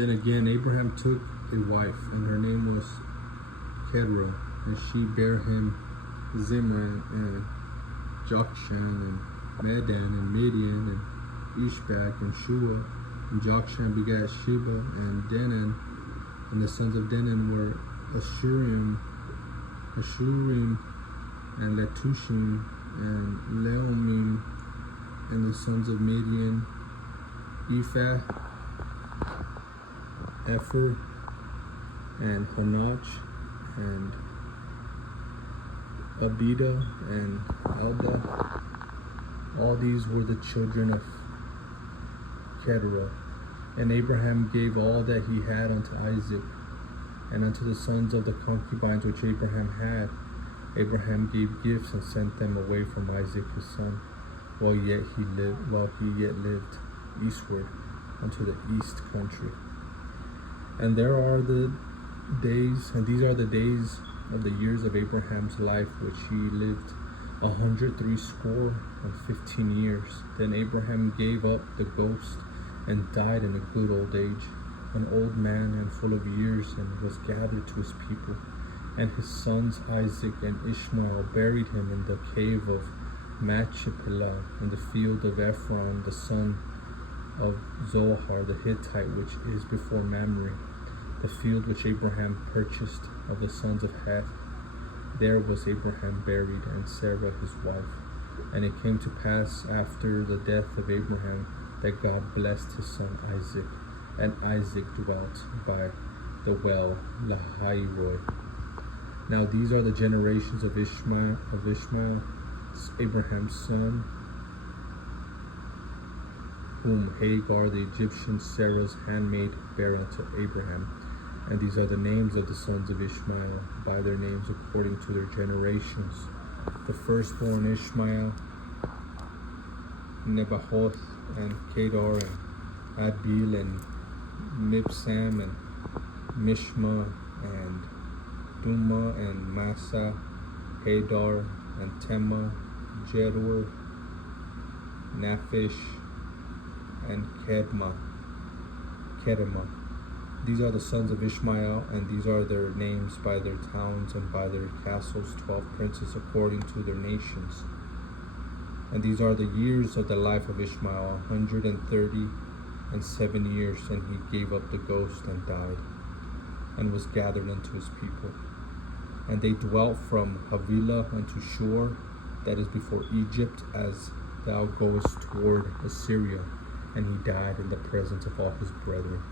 Then again, Abraham took a wife, and her name was Keturah, and she bare him Zimran and Jokshan and Medan and Midian and Ishbak and Shua. And Jokshan begat Sheba and Denan, and the sons of Denan were Ashurim and Letushim and Leomim, and the sons of Midian Ephah, Epher, and Hanach, and Abida, and Alda. All these were the children of Keturah. And Abraham gave all that he had unto Isaac, and unto the sons of the concubines which Abraham had. Abraham gave gifts and sent them away from Isaac his son, while he yet lived eastward unto the east country. And there are the days, and these are the days of the years of Abraham's life, which he lived 160 years. Then Abraham gave up the ghost and died in a good old age, an old man and full of years, and was gathered to his people. And his sons Isaac and Ishmael buried him in the cave of Machpelah, in the field of Ephron the son of Zohar the Hittite, which is before Mamre, the field which Abraham purchased of the sons of Heth. There was Abraham buried, and Sarah his wife. And it came to pass after the death of Abraham that God blessed his son Isaac, and Isaac dwelt by the well Lahairoi. Now these are the generations of Ishmael, Abraham's son, whom Hagar the Egyptian, Sarah's handmaid, bare unto Abraham. And these are the names of the sons of Ishmael, by their names according to their generations. The firstborn Ishmael, Nebahoth, and Kedar, and Adbeel, and Mibsam, and Mishma, and Duma, and Massa, Hadar, and Tema, Jedur, Naphish, and Kedema. These are the sons of Ishmael, and these are their names by their towns and by their castles, 12 princes according to their nations. And these are the years of the life of Ishmael, 137 years, and he gave up the ghost and died, and was gathered unto his people. And they dwelt from Havilah unto Shur, that is before Egypt, as thou goest toward Assyria. And he died in the presence of all his brethren.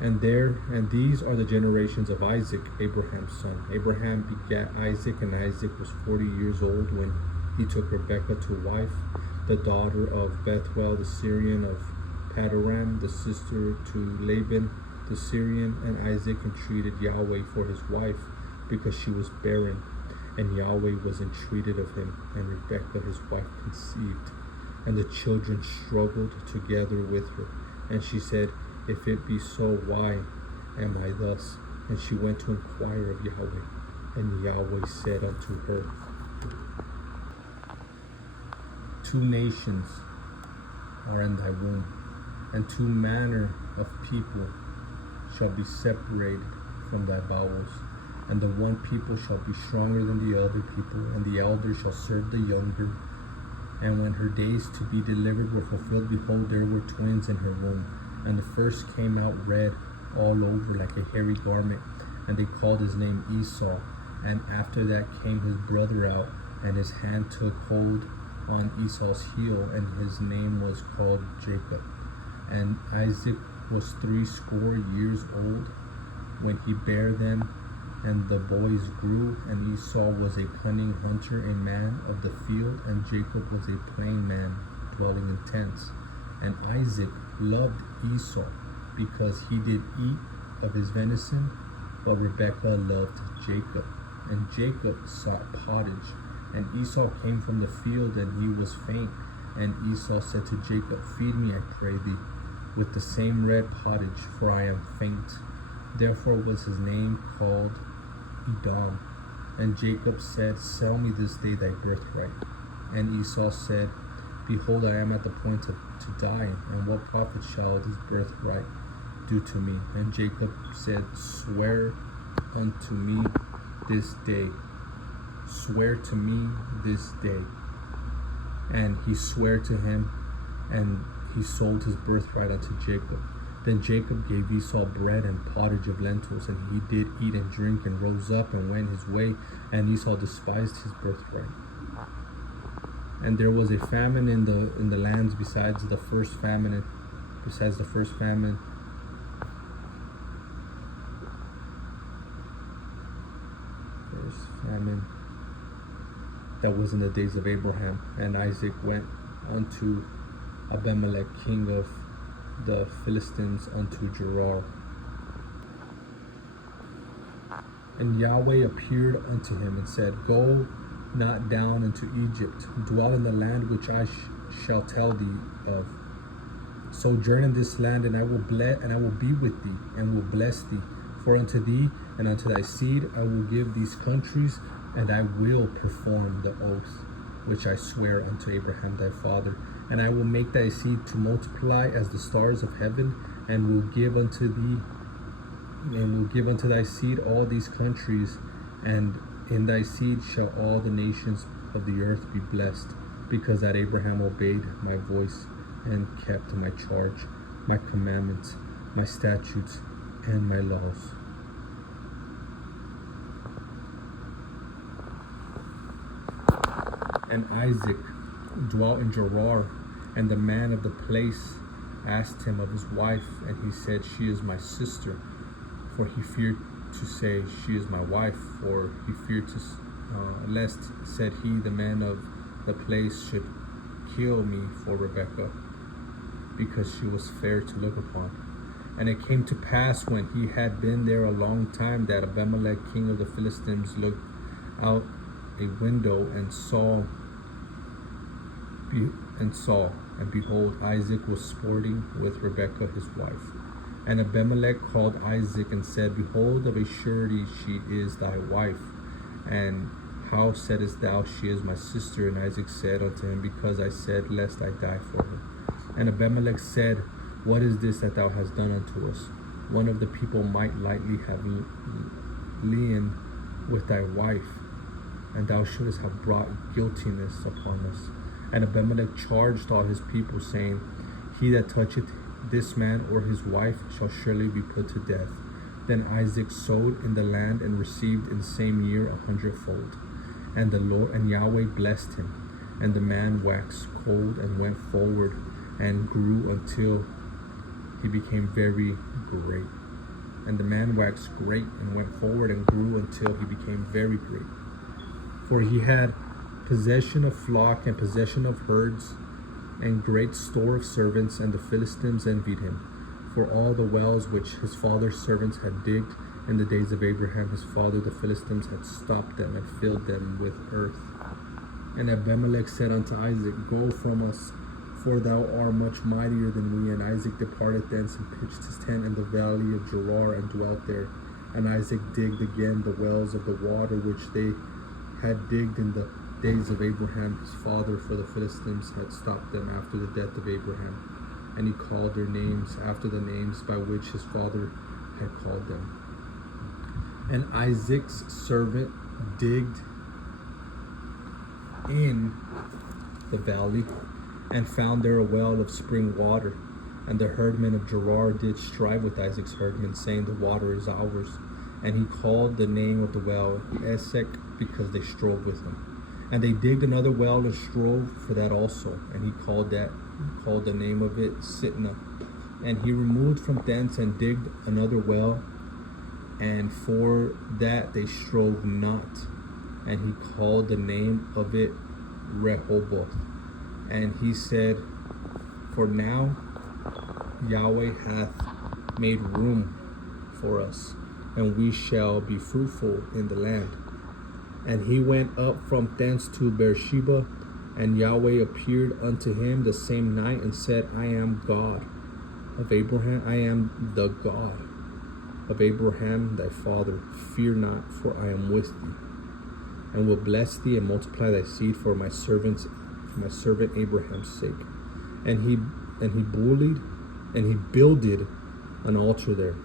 And these are the generations of Isaac, Abraham's son. Abraham begat Isaac, and Isaac was 40 years old when he took Rebekah to wife, the daughter of Bethuel the Syrian of Padoram, the sister to Laban the Syrian. And Isaac entreated Yahweh for his wife, because she was barren, and Yahweh was entreated of him, and Rebekah his wife conceived. And the children struggled together with her, and she said, If it be so, why am I thus? And she went to inquire of Yahweh, and Yahweh said unto her, 2 nations are in thy womb, and 2 manner of people shall be separated from thy bowels. And the one people shall be stronger than the other people, and the elder shall serve the younger. And when her days to be delivered were fulfilled, behold, there were twins in her womb. And the first came out red all over like a hairy garment, and they called his name Esau. And after that came his brother out, and his hand took hold on Esau's heel, and his name was called Jacob. And Isaac was 80 years old when he bare them, and the boys grew. And Esau was a cunning hunter, a man of the field, and Jacob was a plain man, dwelling in tents. And Isaac loved Esau, because he did eat of his venison, but Rebekah loved Jacob. And Jacob sought pottage, and Esau came from the field, and he was faint. And Esau said to Jacob, Feed me, I pray thee, with the same red pottage, for I am faint. Therefore was his name called Edom. And Jacob said, Sell me this day thy birthright. And Esau said, Behold, I am at the point to die, and what profit shall this birthright do to me? And Jacob said, swear unto me this day. Swear to me this day. And he sware to him, and he sold his birthright unto Jacob. Then Jacob gave Esau bread and pottage of lentils, and he did eat and drink, and rose up and went his way, and Esau despised his birthright. And there was a famine in the lands besides the first famine. First famine that was in the days of Abraham. And Isaac went unto Abimelech, king of the Philistines, unto Gerar. And Yahweh appeared unto him and said, Go not down into Egypt, dwell in the land which I shall tell thee of. Sojourn in this land, and I will be with thee, and will bless thee. For unto thee and unto thy seed I will give these countries, and I will perform the oath which I swear unto Abraham thy father. And I will make thy seed to multiply as the stars of heaven, and will give unto thy seed all these countries, and in thy seed shall all the nations of the earth be blessed, because that Abraham obeyed my voice and kept my charge, my commandments, my statutes, and my laws. And Isaac dwelt in Gerar, and the man of the place asked him of his wife, and he said, She is my sister. For he feared to say, She is my wife, for he feared to lest, said he, the man of the place should kill me for Rebekah, because she was fair to look upon. And it came to pass, when he had been there a long time, that Abimelech, king of the Philistines, looked out a window and saw, and behold, Isaac was sporting with Rebekah his wife. And Abimelech called Isaac and said, Behold, of a surety she is thy wife. And how saidest thou, She is my sister? And Isaac said unto him, Because I said, lest I die for her. And Abimelech said, What is this that thou hast done unto us? One of the people might lightly have lien with thy wife, and thou shouldest have brought guiltiness upon us. And Abimelech charged all his people, saying, He that toucheth this man or his wife shall surely be put to death. Then Isaac sowed in the land, and received in the same year 100-fold. And the Lord and Yahweh blessed him. And the man waxed cold, and went forward, and grew until he became very great. And the man waxed great, and went forward, and grew until he became very great. For he had possession of flock, and possession of herds, and great store of servants. And the Philistines envied him, for all the wells which his father's servants had digged in the days of Abraham his father, the Philistines had stopped them, and filled them with earth. And Abimelech said unto Isaac, Go from us, for thou art much mightier than we. And Isaac departed thence, and pitched his tent in the valley of Gerar, and dwelt there. And Isaac digged again the wells of the water which they had digged in the days of Abraham his father, for the Philistines had stopped them after the death of Abraham. And he called their names after the names by which his father had called them. And Isaac's servant digged in the valley, and found there a well of spring water. And the herdmen of Gerar did strive with Isaac's herdmen, saying, The water is ours. And he called the name of the well Esek, because they strove with him. And they digged another well, and strove for that also. And he called the name of it Sitnah. And he removed from thence, and digged another well, and for that they strove not. And he called the name of it Rehoboth. And he said, For now Yahweh hath made room for us, and we shall be fruitful in the land. And he went up from thence to Beersheba, and Yahweh appeared unto him the same night, and said, I am God of Abraham, I am the God of Abraham thy father. Fear not, for I am with thee, and will bless thee, and multiply thy seed for my servant Abraham's sake. And he builded an altar there.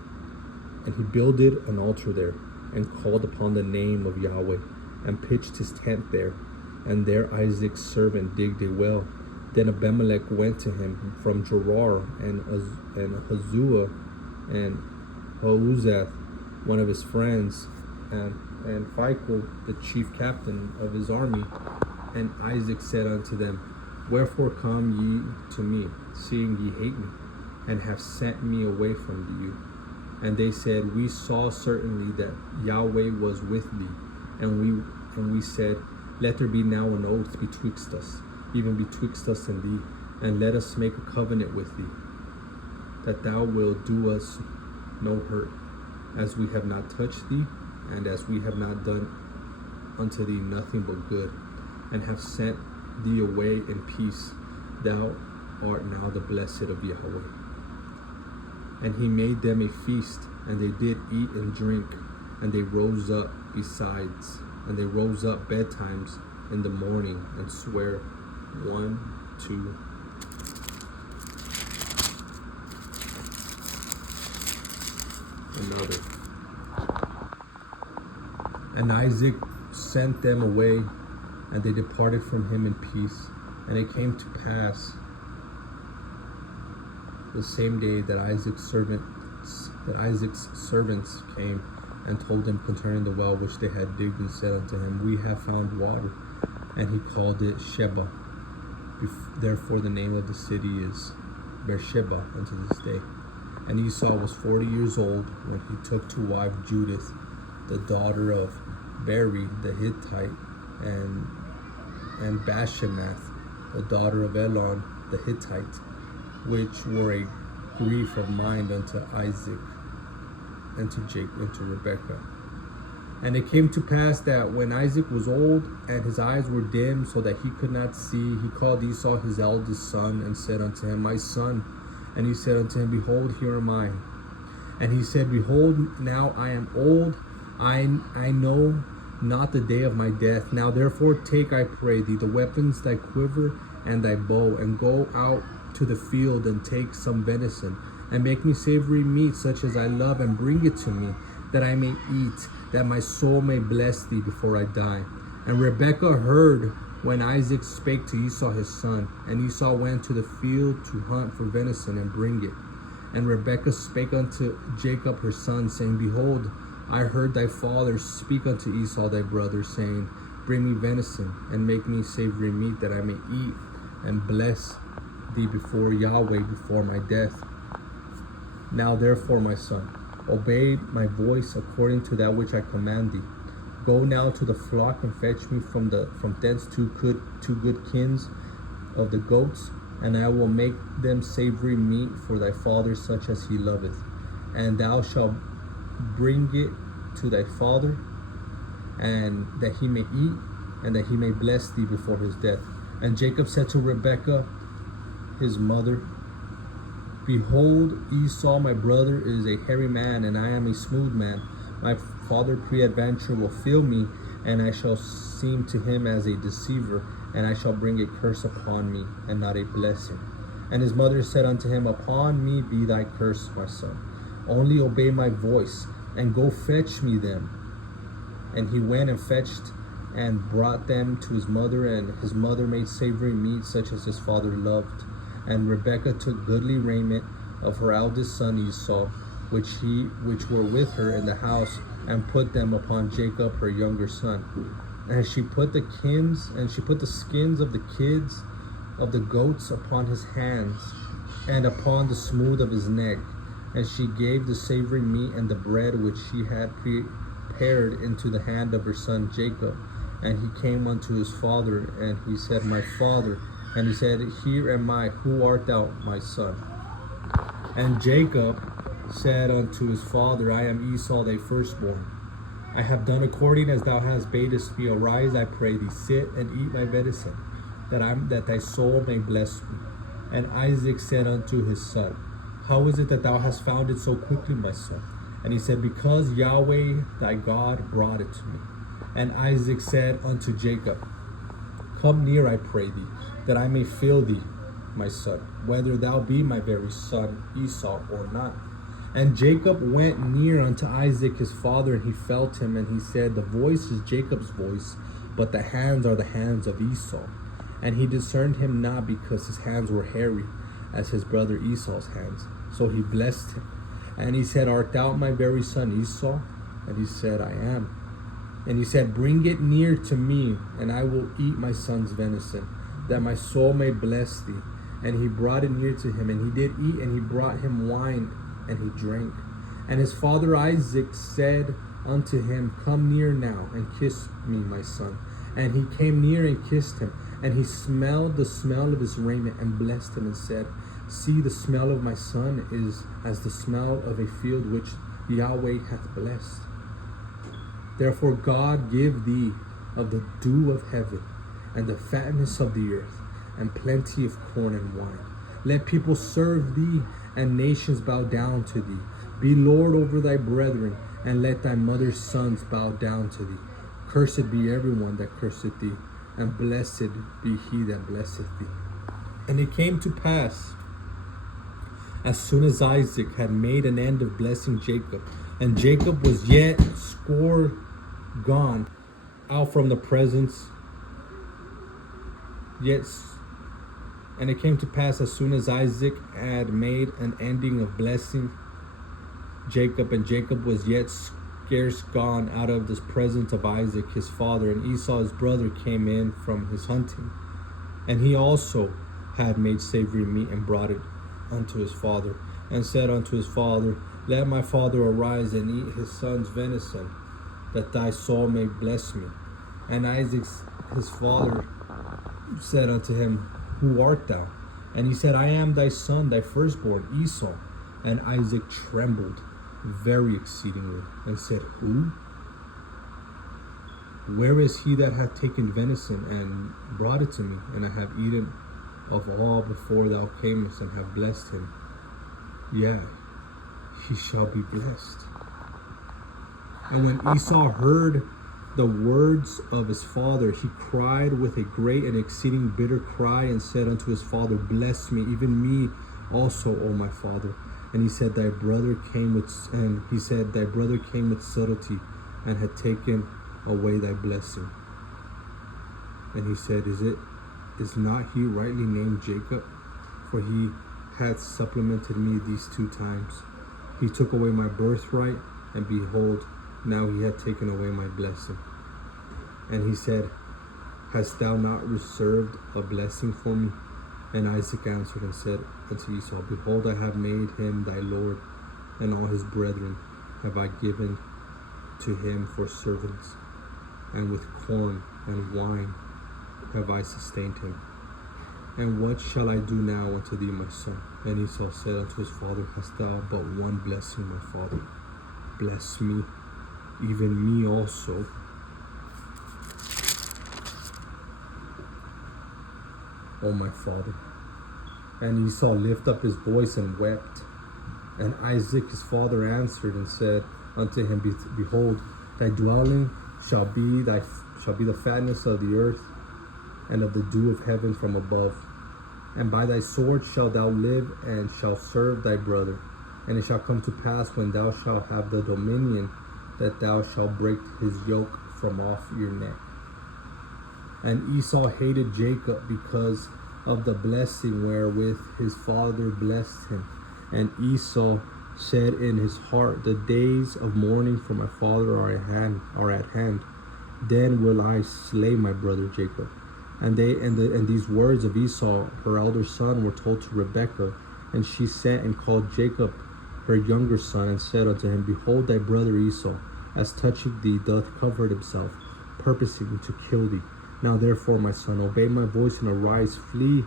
And he builded an altar there, and called upon the name of Yahweh, and pitched his tent there. And there Isaac's servant digged a well. Then Abimelech went to him from Gerar, and Hazua, and Hauzath, one of his friends, and Phicol, the chief captain of his army. And Isaac said unto them, Wherefore come ye to me, seeing ye hate me, and have sent me away from you? And they said, We saw certainly that Yahweh was with thee, and we said, Let there be now an oath betwixt us, even betwixt us and thee, and let us make a covenant with thee, that thou wilt do us no hurt, as we have not touched thee, and as we have not done unto thee nothing but good, and have sent thee away in peace. Thou art now the blessed of Yahweh. And he made them a feast, and they did eat and drink, and they rose up besides, and they rose up betimes in the morning, and swear one to another. And Isaac sent them away, and they departed from him in peace. And it came to pass the same day that Isaac's servants came and told him concerning the well which they had digged, and said unto him, We have found water. And he called it Sheba. Therefore the name of the city is Beersheba unto this day. And Esau was 40 years old when he took to wife Judith, the daughter of Beri the Hittite, and Bashemath, the daughter of Elon the Hittite, which were a grief of mind unto Isaac and to Jacob and to Rebekah. And it came to pass that when Isaac was old, and his eyes were dim, so that he could not see, he called Esau his eldest son, and said unto him, My son. And he said unto him, Behold, here am I. And he said, Behold, now I am old, I know not the day of my death. Now therefore take, I pray thee, the weapons, thy quiver, and thy bow, and go out to the field, and take some venison, and make me savory meat, such as I love, and bring it to me, that I may eat, that my soul may bless thee before I die. And Rebekah heard when Isaac spake to Esau his son. And Esau went to the field to hunt for venison, and bring it. And Rebekah spake unto Jacob her son, saying, Behold, I heard thy father speak unto Esau thy brother, saying, Bring me venison, and make me savory meat, that I may eat, and bless thee before Yahweh before my death. Now therefore, my son, obey my voice according to that which I command thee. Go now to the flock, and fetch me from thence two good kins of the goats, and I will make them savory meat for thy father, such as he loveth. And thou shalt bring it to thy father, and that he may eat, and that he may bless thee before his death. And Jacob said to Rebekah his mother, Behold, Esau my brother is a hairy man, and I am a smooth man. My father peradventure will feel me, and I shall seem to him as a deceiver, and I shall bring a curse upon me, and not a blessing. And his mother said unto him, Upon me be thy curse, my son. Only obey my voice, and go fetch me them. And he went and fetched and brought them to his mother, and his mother made savory meat, such as his father loved. And Rebekah took goodly raiment of her eldest son Esau, which were with her in the house, and put them upon Jacob her younger son. And she put the skins of the kids of the goats upon his hands, and upon the smooth of his neck. And she gave the savory meat and the bread which she had prepared into the hand of her son Jacob. And he came unto his father, and he said, My father. And he said, Here am I, who art thou, my son? And Jacob said unto his father, I am Esau thy firstborn. I have done according as thou hast badest me. Arise, I pray thee, sit and eat my venison, that thy soul may bless me. And Isaac said unto his son, How is it that thou hast found it so quickly, my son? And he said, Because Yahweh thy God brought it to me. And Isaac said unto Jacob, Come near, I pray thee, that I may feel thee, my son, whether thou be my very son Esau or not. And Jacob went near unto Isaac his father, and he felt him, and he said, The voice is Jacob's voice, but the hands are the hands of Esau. And he discerned him not, because his hands were hairy, as his brother Esau's hands. So he blessed him. And he said, Art thou my very son Esau? And he said, I am. And he said, Bring it near to me, and I will eat my son's venison, that my soul may bless thee. And he brought it near to him, and he did eat, and he brought him wine, and he drank. And his father Isaac said unto him, Come near now, and kiss me, my son. And he came near and kissed him. And he smelled the smell of his raiment, and blessed him, and said, See, the smell of my son is as the smell of a field which Yahweh hath blessed. Therefore God give thee of the dew of heaven, and the fatness of the earth, and plenty of corn and wine. Let people serve thee, and nations bow down to thee. Be Lord over thy brethren, and let thy mother's sons bow down to thee. Cursed be everyone that curseth thee, and blessed be he that blesseth thee. And it came to pass, as soon as Isaac had made an end of blessing Jacob, and Jacob was yet gone out from the presence, and it came to pass, as soon as Isaac had made an ending of blessing Jacob, and Jacob was yet scarce gone out of the presence of Isaac his father, and Esau his brother came in from his hunting, and he also had made savory meat, and brought it unto his father, and said unto his father, Let my father arise and eat his son's venison, that thy soul may bless me. And Isaac his father said unto him, Who art thou? And he said, I am thy son, thy firstborn, Esau. And Isaac trembled very exceedingly, and said, Who? Where is he that hath taken venison, and brought it to me? And I have eaten of all before thou camest, and have blessed him. Yeah, he shall be blessed. And when Esau heard the words of his father, he cried with a great and exceeding bitter cry, and said unto his father, Bless me, even me also, O my father. And he said, Thy brother came with subtlety, and had taken away thy blessing. And he said, Is not he rightly named Jacob? For he hath supplemented me these 2 times. He took away my birthright, and behold, now he hath taken away my blessing. And he said, Hast thou not reserved a blessing for me? And Isaac answered and said unto Esau, Behold, I have made him thy lord, and all his brethren have I given to him for servants, and with corn and wine have I sustained him. And what shall I do now unto thee, my son? And Esau said unto his father, Hast thou but one blessing, my father? Bless me, even me also. O my father. And Esau lifted up his voice and wept. And Isaac his father answered and said unto him, Behold, thy dwelling shall be the fatness of the earth, and of the dew of heaven from above. And by thy sword shalt thou live, and shalt serve thy brother. And it shall come to pass, when thou shalt have the dominion, that thou shalt break his yoke from off your neck. And Esau hated Jacob because of the blessing wherewith his father blessed him. And Esau said in his heart, The days of mourning for my father are at hand. Then will I slay my brother Jacob. And these words of Esau, her elder son, were told to Rebekah. And she sent and called Jacob, her younger son, and said unto him, Behold, thy brother Esau, as touching thee, doth cover himself, purposing to kill thee. Now therefore, my son, obey my voice, and arise, flee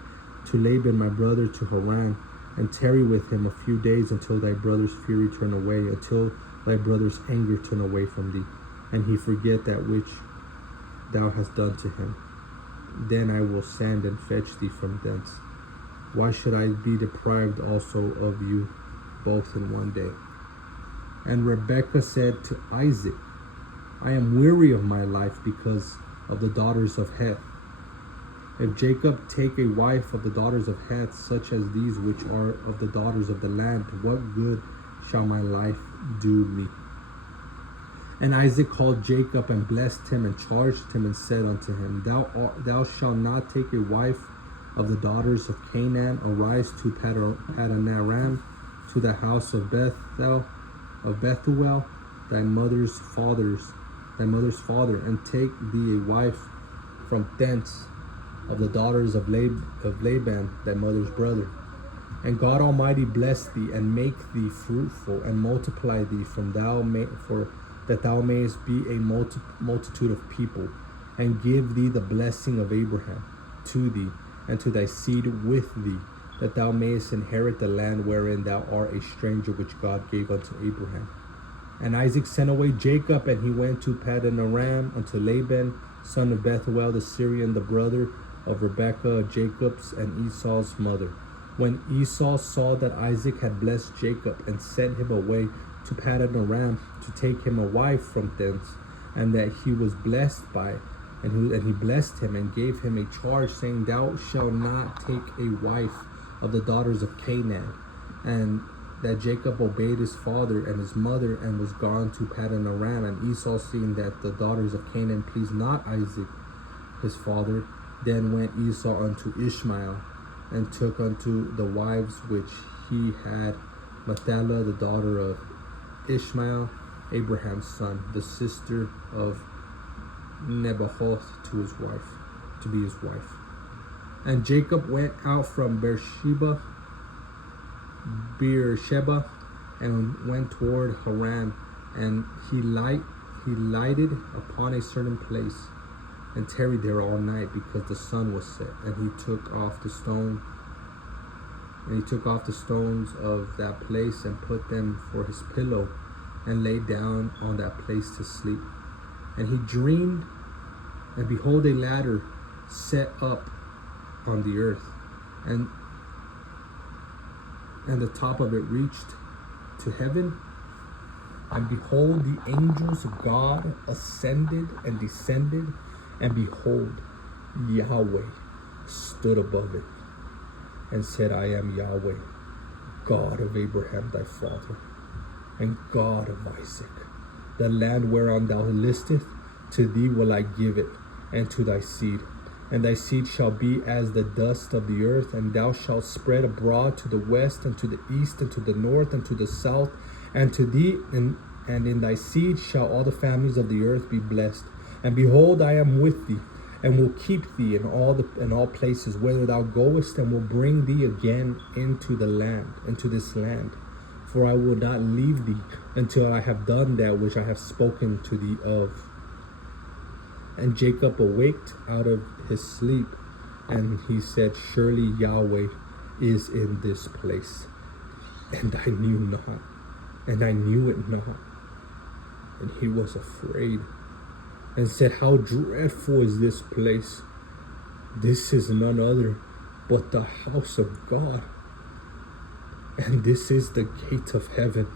to Laban my brother to Haran, and tarry with him a few days, until thy brother's fury turn away, until thy brother's anger turn away from thee, and he forget that which thou hast done to him. Then I will send and fetch thee from thence. Why should I be deprived also of you both in one day? And Rebekah said to Isaac, I am weary of my life because of the daughters of Heth. If Jacob take a wife of the daughters of Heth, such as these which are of the daughters of the land, what good shall my life do me. And Isaac called Jacob and blessed him and charged him and said unto him, Thou shalt not take a wife of the daughters of Canaan. Arise to Padanaram, to the house of Bethuel, thy mother's father, and take thee a wife from thence of the daughters of Laban, thy mother's brother. And God Almighty bless thee, and make thee fruitful, and multiply thee, that thou mayest be a multitude of people, and give thee the blessing of Abraham to thee, and to thy seed with thee, that thou mayest inherit the land wherein thou art a stranger, which God gave unto Abraham. And Isaac sent away Jacob, and he went to Padanaram unto Laban, son of Bethuel the Syrian, the brother of Rebekah, Jacob's and Esau's mother. When Esau saw that Isaac had blessed Jacob, and sent him away to Padanaram to take him a wife from thence, and that he was blessed by, and he blessed him and gave him a charge, saying, Thou shalt not take a wife of the daughters of Canaan. And that Jacob obeyed his father and his mother, and was gone to Padanaram. And Esau, seeing that the daughters of Canaan pleased not Isaac his father, then went Esau unto Ishmael, and took unto the wives which he had Mahlah, the daughter of Ishmael, Abraham's son, the sister of Nebaioth, to be his wife. And Jacob went out from Beersheba, and went toward Haran, and he lighted upon a certain place, and tarried there all night, because the sun was set. And he took off the stones of that place, and put them for his pillow, and lay down on that place to sleep. And he dreamed, and behold, a ladder set up on the earth, and the top of it reached to heaven. And behold, the angels of God ascended and descended, and behold, Yahweh stood above it, and said, I am Yahweh, God of Abraham thy father, and God of Isaac. The land whereon thou listest, to thee will I give it, and to thy seed. And thy seed shall be as the dust of the earth, and thou shalt spread abroad to the west, and to the east, and to the north, and to the south. And to thee, and in thy seed shall all the families of the earth be blessed. And behold, I am with thee, and will keep thee in all places whither thou goest, and will bring thee again into this land. For I will not leave thee until I have done that which I have spoken to thee of. And Jacob awaked out of his sleep, and he said, Surely Yahweh is in this place. And I knew not, and I knew it not. And he was afraid, and said, How dreadful is this place! This is none other but the house of God, and this is the gate of heaven.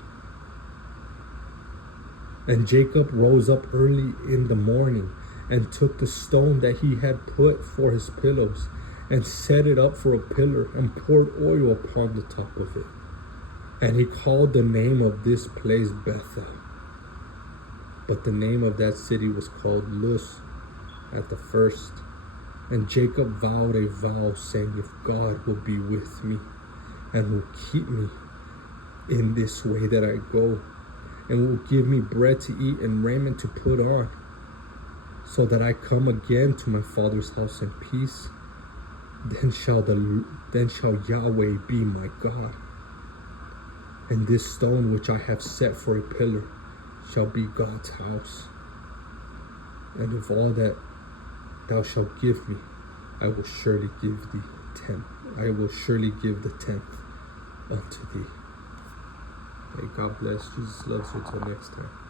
And Jacob rose up early in the morning, and took the stone that he had put for his pillows, and set it up for a pillar, and poured oil upon the top of it. And he called the name of this place Bethel. But the name of that city was called Luz at the first. And Jacob vowed a vow, saying, If God will be with me, and will keep me in this way that I go, and will give me bread to eat and raiment to put on, so that I come again to my father's house in peace, then shall Yahweh be my God. And this stone which I have set for a pillar shall be God's house. And of all that thou shalt give me, I will surely give thee tenth. I will surely give the 10th unto thee. May God bless. Jesus loves you. Till next time.